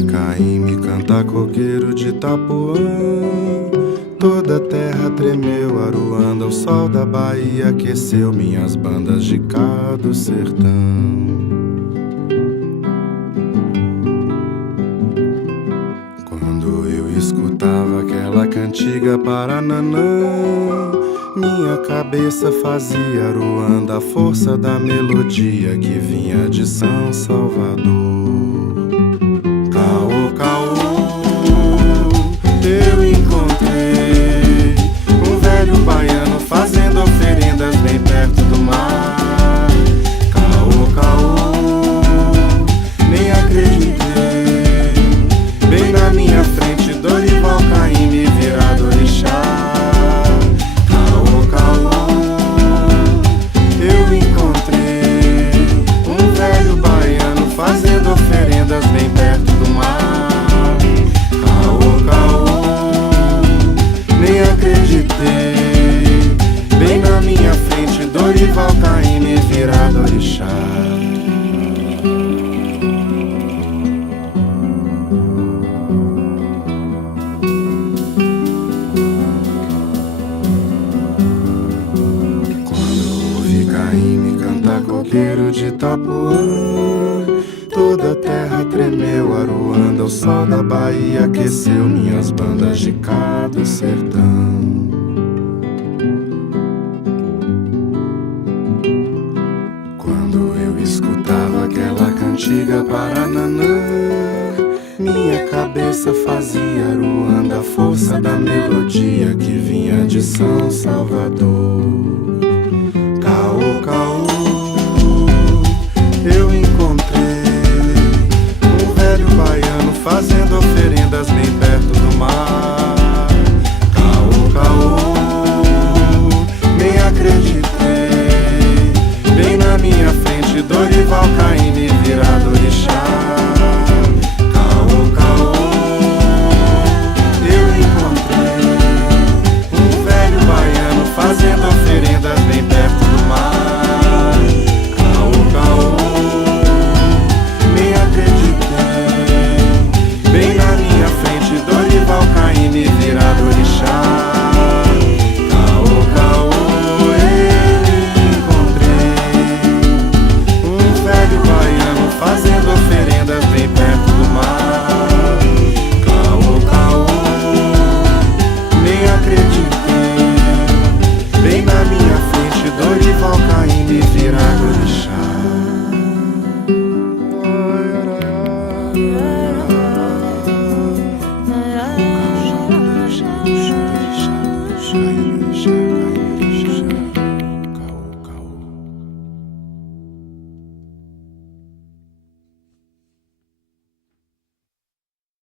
ouvi Caíme cantar coqueiro de Itapuã. Toda a terra tremeu, Aruanda, o sol da Bahia aqueceu minhas bandas de cá do sertão. Quando eu escutava aquela cantiga Parananã, minha cabeça fazia Aruanda, a força da melodia que vinha de São Salvador. Caô, caô, eu encontrei um velho baiano fazendo oferendas bem perto do mar. Caô, caô, nem acreditei, bem na minha frente Dorival Caíme virado orixá. Caô, caô, eu encontrei um velho baiano fazendo oferendas bem perto do mar. Caô, caô, nem acreditei, bem na minha frente Dorival Caíme virado orixá. Caíme cantar coqueiro de Itapuã, toda a terra tremeu, Aruanda, o sol da Bahia aqueceu minhas bandas de cá do sertão. Quando eu escutava aquela cantiga Parananã, minha cabeça fazia Aruanda, a força da melodia que vinha de São Salvador. Caô, caô, eu encontrei um velho baiano fazendo oferendas